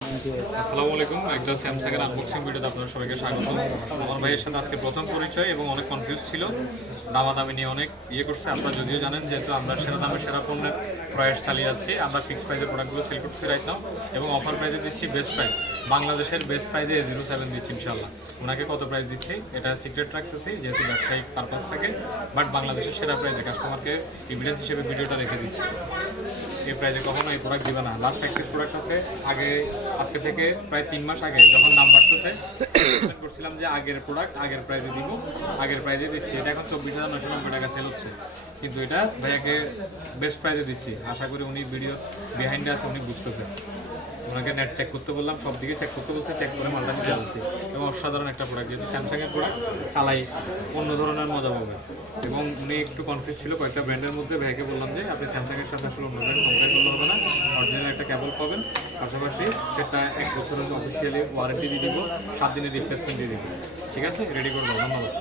আসসালামু আলাইকুম। একটা স্যামসাংয়ের আনবক্সিং ভিডিওতে আপনাদের সবাইকে স্বাগত। আমার ভাইয়ের সাথে আজকে প্রথম পরিচয় এবং অনেক কনফিউজ ছিল, দামাদামি নিয়ে অনেক করছে। আপনারা যদিও জানেন, যেহেতু আমরা সেরা দামে সেরা পণ্যের প্রয়াস চালিয়ে যাচ্ছি, আমরা ফিক্স প্রাইসের প্রোডাক্টগুলো সেল করতেছি রাইট নাও, এবং অফার প্রাইসে দিচ্ছি বেস্ট প্রাইস। বাংলাদেশের বেস্ট প্রাইসে A07 দিচ্ছি ইনশাল্লাহ। ওনাকে কত প্রাইস দিচ্ছি এটা সিক্রেট রাখতেছি, যেহেতু ব্যবসায়িক পারপাস থাকে, বাট বাংলাদেশের সেরা প্রাইসে কাস্টমারকে এভিডেন্স হিসেবে ভিডিওটা রেখে দিচ্ছি। এই প্রাইসে কখনো এই প্রোডাক্ট দিবে না। লাস্ট এক পিস প্রোডাক্ট আছে, আজকে থেকে প্রায় 3 মাস আগে যখন দাম বাড়তেছে করছিলাম যে আগের প্রোডাক্ট আগের প্রাইসে দিব, আগের প্রাইসে দিচ্ছি। এটা এখন 24,990 টাকা সেল হচ্ছে, কিন্তু এটা ভাইয়াকে বেস্ট প্রাইসে দিচ্ছি। আশা করি উনি ভিডিও বিহাইন্ডে আছে, উনি বুঝতেছে। ওনাকে নেট চেক করতে বললাম, সব দিকে চেক করতে বলছে, চেক করে মালটা নিতে বলছি। এবং অসাধারণ একটা প্রোডাক্ট, যেহেতু স্যামসাংয়ের প্রোডাক্ট চালাই অন্য ধরনের মজা পাবে। এবং উনি একটু কনফিউজ ছিল কয়েকটা ব্র্যান্ডের মধ্যে। ভাইকে বললাম যে আপনি স্যামসাংয়ের সাথে আসলে অন্য ব্র্যান্ড কম্পেয়ার করলে হবে না, অরিজিনাল একটা কেবল পাবেন, পাশাপাশি সেটা 1 বছরের অফিসিয়ালি ওয়ারেন্টি দিয়ে দিব, 7 দিনের রিপ্লেসমেন্ট দিয়ে দিব। ঠিক আছে, রেডি করে দাও। ধন্যবাদ।